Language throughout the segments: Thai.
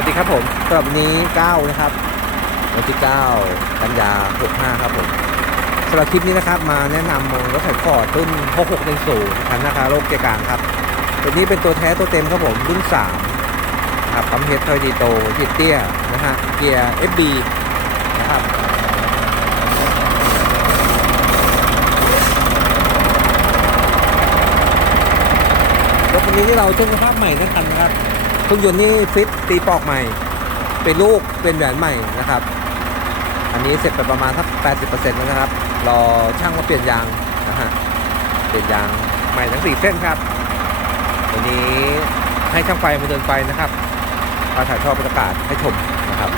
วัสดีครับผมสำหรับวันนี้ 9 นะครับวันที่ 9 กันยา 65 ครับผมสำหรับคลิปนี้นะครับมาแนะนำรถไถฟอร์ดรุ่น 6610คันนะคะโลกเกียร์กลางครับตัวนี้เป็นตัวแท้ตัวเต็มครับผมรุ่น 3 ครับปั๊มเฮดทอยดีโตทีเตี้ยนะฮะเกียร์ FB นะครับรถคันนี้ที่เราเช่นสภาพใหม่นะคันนะครับ เครื่องยนต์นี่ฟิตตีปอกใหม่ เป็นลูกเป็นแหวนใหม่นะครับ อันนี้เสร็จไปประมาณสัก80%แล้วนะครับ รอช่างมาเปลี่ยนยางนะฮะเปลี่ยนยางใหม่ทั้ง4เส้นครับวันนี้ให้ช่างไฟมาเดินไฟนะครับมาถ่ายทอดบรรยากาศให้ชมนะครับ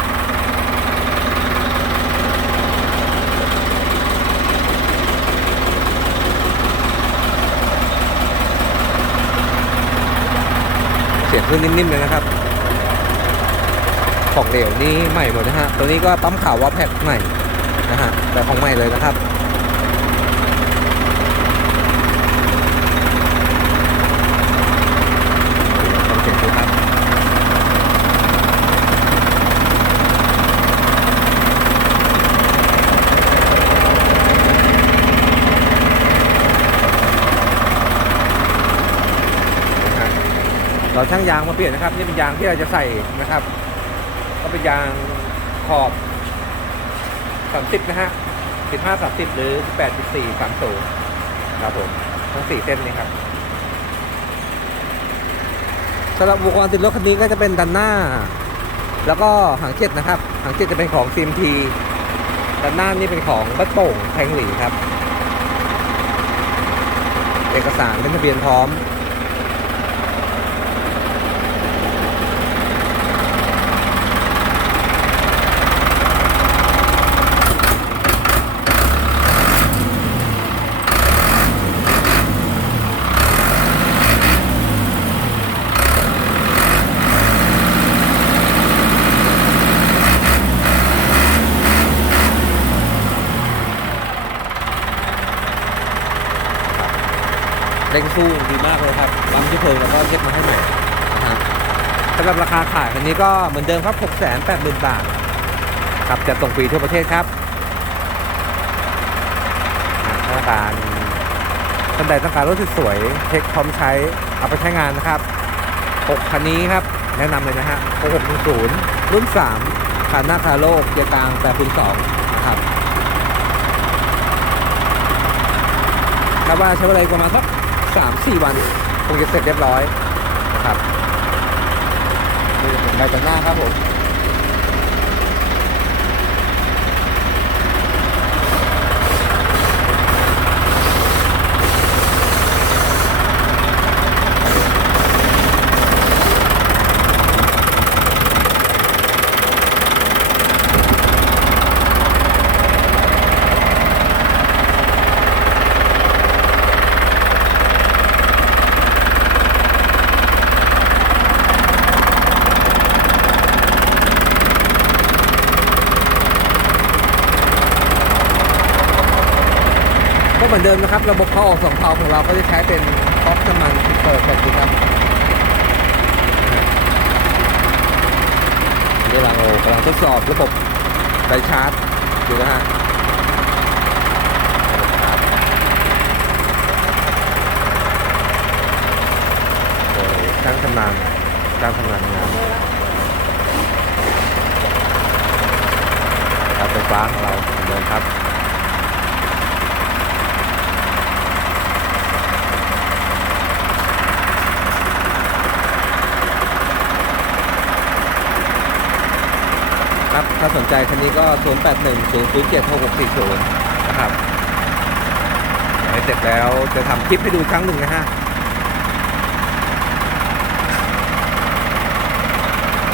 เสียงเคือนิ่มๆเลยนะครับ ของเหลวนี่ใหม่หมดนะฮะ ตัวนี้ก็ปั๊มข่าวว่าแพ็คใหม่นะฮะแต่ของใหม่เลยนะครับ ฟังเสียงดูครับ นะฮะ เราช่างยางมาเปลี่ยนนะครับ นี่เป็นยางที่เราจะใส่นะครับ ก็เป็นยางขอบ30นะฮะ15 30หรือ18 14 30ครับผมทั้ง4เส้นนี้ครับสำหรับอุปกรณ์ติดรถคันนี้ก็จะเป็นดันหน้า แล้วก็หางเจ็ดนะครับ หางเจ็ดจะเป็นของ CMT ดันหน้านี่เป็นของบัดโป่งแทงหลีครับ เอกสารเป็นทะเบียนพร้อม เร่งสู้ดีมากเลยครับปั๊มที่เพลิงแล้วก็เช็คมาให้ใหม่นะฮะสำหรับราคาขายคันนี้ก็เหมือนเดิมครับ 6 8 0 0 0 0 บาทครับจะส่งฟรีทั่วประเทศครับถ้าต้องการท่านใดต้องการรถสวยๆเช็คพร้อมใช้เอาไปใช้งานนะครับ 6 คันนี้ครับ แนะนำเลยนะฮะ6610รุ่น 3คันหน้าคาโลกเกียร์กลาง8คูณ2นะครับคาดว่าใช้เวลาประมาณสัก สามสี่วันคงจะเสร็จเรียบร้อยนะครับนี่เป็นใบจันหน้าครับผม อนเดิมนะครับ ระบบเข้าออกสองเผาของเราก็จะใช้เป็นก๊อกน้ำมันเปิดแบบนี้ครับนี่เรากำลังทดสอบระบบไดชาร์จดูนะฮะช่างชำนาญช่างชำนาญงานการไฟฟ้าของเราเหมือนเดิมครับ ถ้าสนใจคันนี้ก็ 0 8 1 0 0 7 6 6 4 0 นะครับให้เสร็จแล้วจะทำคลิปให้ดูครั้งหนึ่งนะฮะ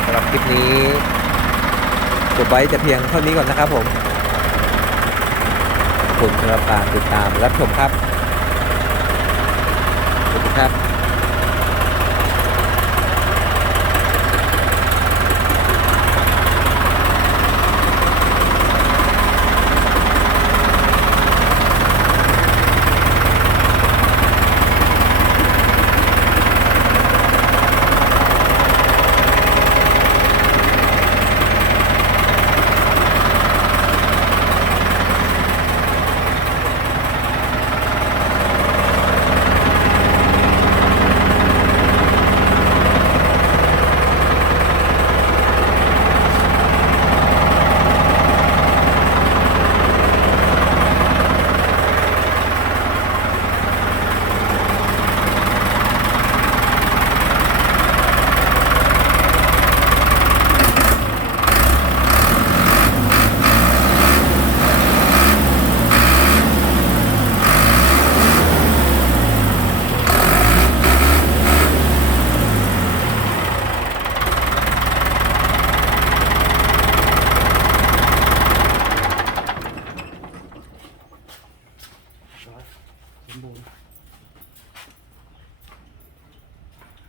สำหรับคลิปนี้จบไว้จะเพียงเท่านี้ก่อนนะครับผมขอบคุณสำหรับการติดตามรับชมครับสวัสดีครับ